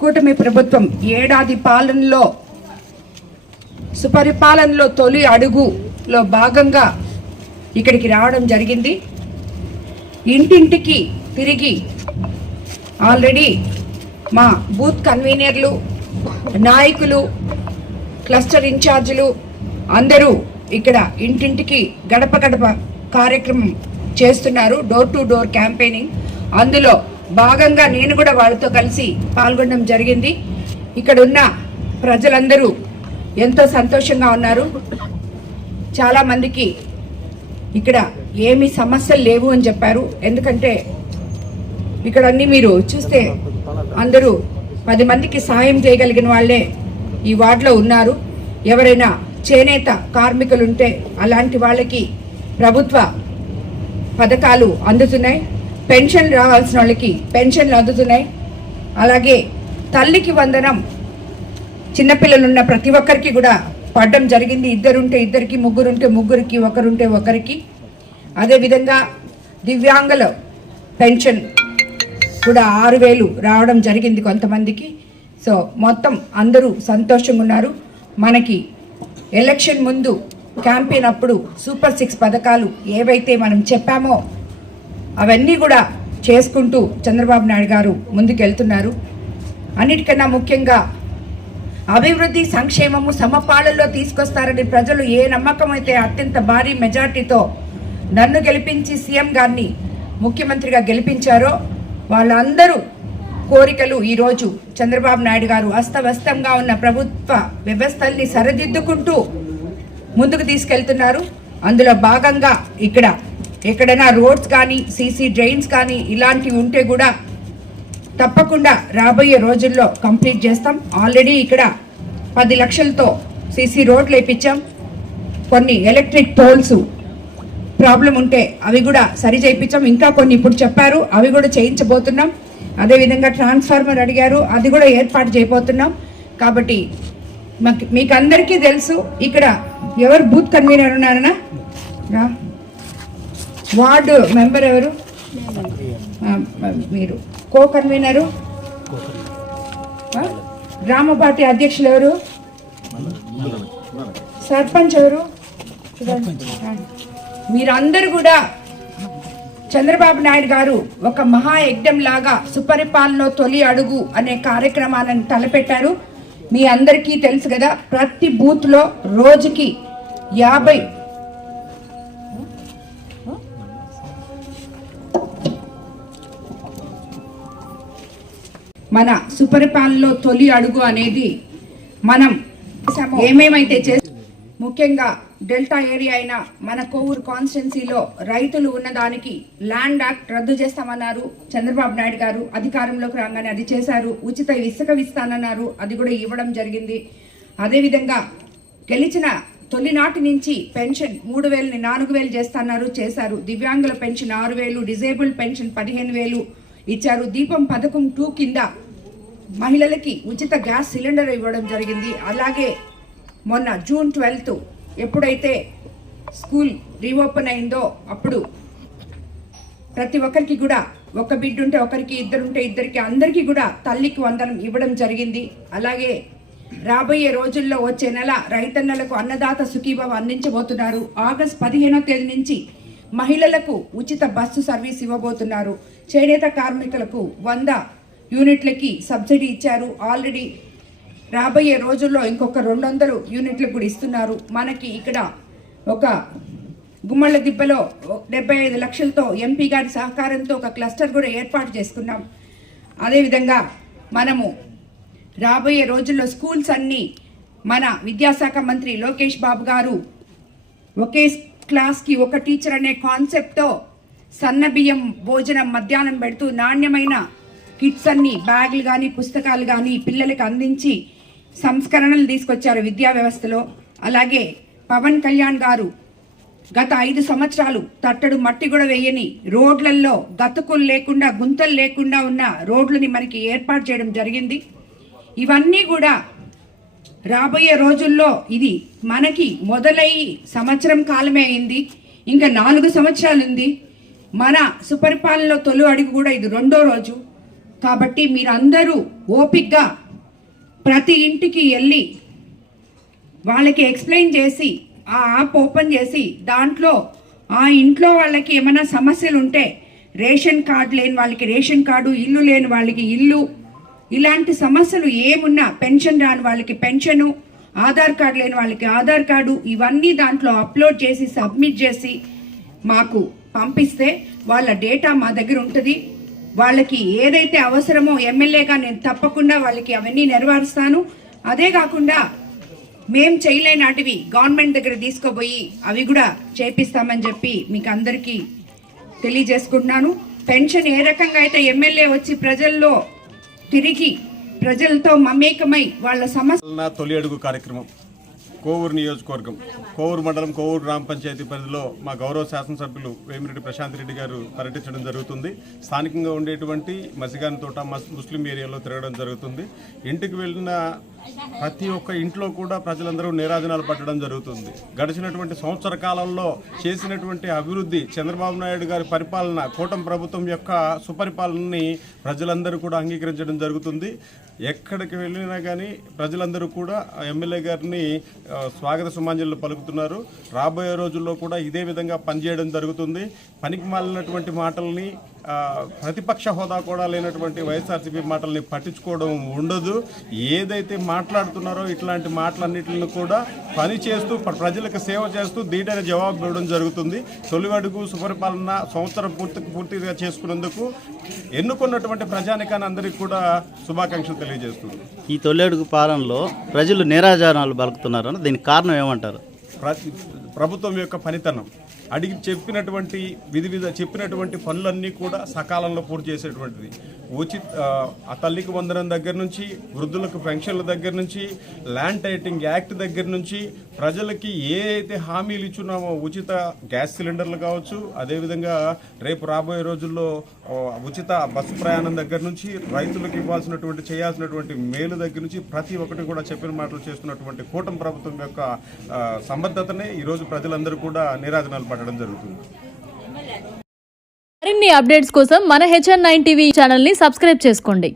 కూటమి ప్రభుత్వం ఏడాది పాలనలో సుపరిపాలనలో తొలి అడుగులో భాగంగా ఇక్కడికి రావడం జరిగింది. ఇంటింటికి తిరిగి ఆల్రెడీ మా బూత్ కన్వీనర్లు నాయకులు క్లస్టర్ ఇన్ఛార్జీలు అందరూ ఇక్కడ ఇంటింటికి గడప గడప కార్యక్రమం చేస్తున్నారు. Door to door campaigning. అందులో భాగంగా నేను కూడా వాళ్ళతో కలిసి పాల్గొనడం జరిగింది. ఇక్కడ ఉన్న ప్రజలందరూ ఎంతో సంతోషంగా ఉన్నారు. చాలామందికి ఇక్కడ ఏమి సమస్యలు లేవు అని చెప్పారు. ఎందుకంటే ఇక్కడ అన్ని మీరు చూస్తే అందరూ పది మందికి సహాయం చేయగలిగిన వాళ్ళే ఈ వార్డులో ఉన్నారు. ఎవరైనా చేనేత కార్మికులు ఉంటే అలాంటి వాళ్ళకి ప్రభుత్వ పథకాలు అందుతున్నాయి. పెన్షన్ రావాల్సిన వాళ్ళకి పెన్షన్లు అందుతున్నాయి. అలాగే తల్లికి వందనం చిన్నపిల్లలున్న ప్రతి ఒక్కరికి కూడా పడడం జరిగింది. ఇద్దరుంటే ఇద్దరికి ముగ్గురుంటే ముగ్గురికి ఒకరుంటే ఒకరికి. అదేవిధంగా దివ్యాంగుల పెన్షన్ కూడా ఆరు వేలు రావడం జరిగింది కొంతమందికి. సో మొత్తం అందరూ సంతోషంగా ఉన్నారు. మనకి ఎలక్షన్ ముందు క్యాంపెయిన్ అప్పుడు సూపర్ సిక్స్ పథకాలు ఏవైతే మనం చెప్పామో అవన్నీ కూడా చేసుకుంటూ చంద్రబాబు నాయుడు గారు ముందుకెళ్తున్నారు. అన్నిటికన్నా ముఖ్యంగా అభివృద్ధి సంక్షేమము సమపాలనలో తీసుకొస్తారని ప్రజలు ఏ నమ్మకం అయితే అత్యంత భారీ మెజార్టీతో నన్ను గెలిపించి సీఎం గారిని ముఖ్యమంత్రిగా గెలిపించారో వాళ్ళందరూ కోరికలు ఈరోజు చంద్రబాబు నాయుడు గారు అస్తవ్యస్తంగా ఉన్న ప్రభుత్వ వ్యవస్థల్ని సరిదిద్దుకుంటూ ముందుకు తీసుకెళ్తున్నారు. అందులో భాగంగా ఇక్కడ ఎక్కడైనా రోడ్స్ కానీ సీసీ డ్రైన్స్ కానీ ఇలాంటివి ఉంటే కూడా తప్పకుండా రాబోయే రోజుల్లో కంప్లీట్ చేస్తాం. ఆల్రెడీ ఇక్కడ పది లక్షలతో సీసీ రోడ్లు వేయించాం కొన్ని ఎలక్ట్రిక్ పోల్స్ ప్రాబ్లం ఉంటే అవి కూడా సరి చేయించాం. ఇంకా కొన్ని ఇప్పుడు చెప్పారు అవి కూడా చేయించబోతున్నాం. అదేవిధంగా ట్రాన్స్ఫార్మర్ అడిగారు అది కూడా ఏర్పాటు చేయబోతున్నాం. కాబట్టి మాకు మీకు అందరికీ తెలుసు ఇక్కడ ఎవరు బూత్ కన్వీనర్ ఉన్నారనా? రా. వార్డు మెంబర్ ఎవరు? మీరు. కో కన్వీనరు గ్రామ పార్టీ అధ్యక్షులు ఎవరు? సర్పంచ్ ఎవరు? మీరందరూ కూడా చంద్రబాబు నాయుడు గారు ఒక మహాయజ్ఞం లాగా సుపరిపాలనలో తొలి అడుగు అనే కార్యక్రమాలను తలపెట్టారు. మీ అందరికీ తెలుసు కదా ప్రతి బూత్లో రోజుకి యాభై మన సుపరిపాలనలో తొలి అడుగు అనేది మనం ఏమేమైతే చే ముఖ్యంగా డెల్టా ఏరియా అయిన మన కోవూరు కాన్స్టిట్యున్సీలో రైతులు ఉన్నదానికి ల్యాండ్ యాక్ట్ రద్దు చేస్తామన్నారు. చంద్రబాబు నాయుడు గారు అధికారంలోకి రాగానే అది చేశారు. ఉచిత ఇసుక ఇస్తానన్నారు అది కూడా ఇవ్వడం జరిగింది. అదేవిధంగా గెలిచిన తొలినాటి నుంచి పెన్షన్ మూడు వేలని నాలుగు వేలు చేస్తున్నారు చేశారు. దివ్యాంగుల పెన్షన్ ఆరు వేలు డిజేబుల్ పెన్షన్ పదిహేను వేలు ఇచ్చారు. దీపం పథకం టూ కింద మహిళలకి ఉచిత గ్యాస్ సిలిండర్ ఇవ్వడం జరిగింది. అలాగే మొన్న జూన్ ట్వెల్త్ ఎప్పుడైతే స్కూల్ రీఓపెన్ అయిందో అప్పుడు ప్రతి ఒక్కరికి కూడా ఒక బిడ్డ ఉంటే ఒకరికి ఇద్దరు ఉంటే ఇద్దరికి అందరికీ కూడా తల్లికి వందనం ఇవ్వడం జరిగింది. అలాగే రాబోయే రోజుల్లో వచ్చే నెల రైతన్నలకు అన్నదాత సుఖీభావ అందించబోతున్నారు. ఆగస్ట్ పదిహేనో తేదీ నుంచి మహిళలకు ఉచిత బస్సు సర్వీస్ ఇవ్వబోతున్నారు. చేనేత కార్మికులకు వంద యూనిట్లకి సబ్సిడీ ఇచ్చారు. ఆల్రెడీ రాబోయే రోజుల్లో ఇంకొక రెండు వందలు యూనిట్లు కూడా ఇస్తున్నారు. మనకి ఇక్కడ ఒక గుమ్మళ్ళ దిబ్బలో డెబ్బై ఐదు లక్షలతో ఎంపీ గారి సహకారంతో ఒక క్లస్టర్ కూడా ఏర్పాటు చేసుకున్నాం. అదేవిధంగా మనము రాబోయే రోజుల్లో స్కూల్స్ అన్నీ మన విద్యాశాఖ మంత్రి లోకేష్ బాబు గారు ఒకే క్లాస్కి ఒక టీచర్ అనే కాన్సెప్ట్తో సన్న బియ్యం భోజనం మధ్యాహ్నం పెడుతూ నాణ్యమైన కిట్స్ అన్ని బ్యాగులు కానీ పుస్తకాలు కానీ పిల్లలకు అందించి సంస్కరణలు తీసుకొచ్చారు విద్యా వ్యవస్థలో. అలాగే పవన్ కళ్యాణ్ గారు గత ఐదు సంవత్సరాలు తట్టడు మట్టి కూడా వేయని రోడ్లలో గతుకులు లేకుండా గుంతలు లేకుండా ఉన్న రోడ్లని మనకి ఏర్పాటు చేయడం జరిగింది. ఇవన్నీ కూడా రాబోయే రోజుల్లో ఇది మనకి మొదలయ్యి సంవత్సరం కాలమే అయింది. ఇంకా నాలుగు సంవత్సరాలు ఉంది మన సుపరిపాలనలో తొలి అడుగు కూడా ఇది రెండో రోజు. కాబట్టి మీరందరూ ఓపిక్గా ప్రతి ఇంటికి వెళ్ళి వాళ్ళకి ఎక్స్ప్లెయిన్ చేసి ఆ యాప్ ఓపెన్ చేసి దాంట్లో ఆ ఇంట్లో వాళ్ళకి ఏమైనా సమస్యలు ఉంటే రేషన్ కార్డు లేని వాళ్ళకి రేషన్ కార్డు ఇల్లు లేని వాళ్ళకి ఇల్లు ఇలాంటి సమస్యలు ఏమున్నా పెన్షన్ రాని వాళ్ళకి పెన్షను ఆధార్ కార్డు లేని వాళ్ళకి ఆధార్ కార్డు ఇవన్నీ దాంట్లో అప్లోడ్ చేసి సబ్మిట్ చేసి మాకు పంపిస్తే వాళ్ళ డేటా మా దగ్గర ఉంటుంది. వాళ్ళకి ఏదైతే అవసరమో ఎమ్మెల్యేగా నేను తప్పకుండా వాళ్ళకి అవన్నీ నెరవేరుస్తాను. అదే కాకుండా మేం చేయలేనాటివి గవర్నమెంట్ దగ్గర తీసుకుపోయి అవి కూడా చేపిస్తామని చెప్పి మీకు అందరికీ తెలియజేసుకుంటున్నాను. పెన్షన్ ఏ రకంగా అయితే ఎమ్మెల్యే వచ్చి ప్రజల్లో తిరిగి ప్రజలతో మమేకమై వాళ్ళ సమస్య తొలి అడుగు కార్యక్రమం. కోవూరు నియోజకవర్గం కోవూరు మండలం కోవూరు గ్రామ పంచాయతీ పరిధిలో మా గౌరవ శాసనసభ్యులు వేమిరెడ్డి ప్రశాంత్ రెడ్డి గారు పర్యటించడం జరుగుతుంది. స్థానికంగా ఉండేటువంటి మసిగాన్ తోట ముస్లిం ఏరియాలో తిరగడం జరుగుతుంది. ఇంటికి వెళ్ళిన ప్రతి ఒక్క ఇంట్లో కూడా ప్రజలందరూ నీరాజనాలు పట్టడం జరుగుతుంది. గడిచినటువంటి సంవత్సర కాలంలో చేసినటువంటి అభివృద్ధి చంద్రబాబు నాయుడు గారి పరిపాలన కూటమి ప్రభుత్వం యొక్క సుపరిపాలనని ప్రజలందరూ కూడా అంగీకరించడం జరుగుతుంది. ఎక్కడికి వెళ్ళినా కానీ ప్రజలందరూ కూడా ఎమ్మెల్యే గారిని స్వాగత సుమాంజలు పలుకుతున్నారు. రాబోయే రోజుల్లో కూడా ఇదే విధంగా పనిచేయడం జరుగుతుంది. పనికి మాలినటువంటి మాటల్ని ప్రతిపక్ష హోదా కూడా లేనటువంటి వైఎస్ఆర్సీపీ మాటల్ని పట్టించుకోవడం ఉండదు. ఏదైతే మాట్లాడుతున్నారో ఇట్లాంటి మాటలన్నిటిని కూడా పని చేస్తూ ప్ర- ప్రజలకు సేవ చేస్తూ దీటైన జవాబు ఇవ్వడం జరుగుతుంది. తొలి అడుగు సుపరిపాలన సంవత్సరం పూర్తి పూర్తిగా చేసుకున్నందుకు ఎన్నుకున్నటువంటి ప్రజానికాన్ని అందరికీ కూడా శుభాకాంక్షలు తెలియజేస్తుంది ఈ తొలెడుగు పాలనలో ప్రజలు నిరాజనాలు బలుకుతున్నారు దీనికి కారణం ఏమంటారు? ప్ర- ప్రభుత్వం యొక్క పనితనం. అడిగి చెప్పినటువంటి విధి విధ చెప్పినటువంటి పనులన్నీ కూడా సకాలంలో పూర్తి చేసేటువంటిది. ఉచిత ఆ, తల్లికి వందనం దగ్గర నుంచి వృద్ధులకు పెన్షన్ల దగ్గర నుంచి ల్యాండ్ టైటింగ్ యాక్ట్ దగ్గర నుంచి ప్రజలకి ఏ అయితే హామీలు ఇచ్చున్నామో ఉచిత గ్యాస్ సిలిండర్లు కావచ్చు అదేవిధంగా రేపు రాబోయే రోజుల్లో ఉచిత బస్సు ప్రయాణం దగ్గర నుంచి రైతులకు ఇవ్వాల్సినటువంటి చేయాల్సినటువంటి మేలు దగ్గర నుంచి ప్రతి ఒక్కటి కూడా చెప్పిన మాటలు చేస్తున్నటువంటి కూటమి ప్రభుత్వం యొక్క ఆ, సమర్థతనే ఈరోజు ప్రజలందరూ కూడా నిరాజనాలు మాట్లాడడం జరుగుతుంది. మరిన్ని అప్డేట్స్ కోసం మన హెచ్ఎన్ నైన్ టీవీ ఛానల్ని సబ్స్క్రైబ్ చేసుకోండి.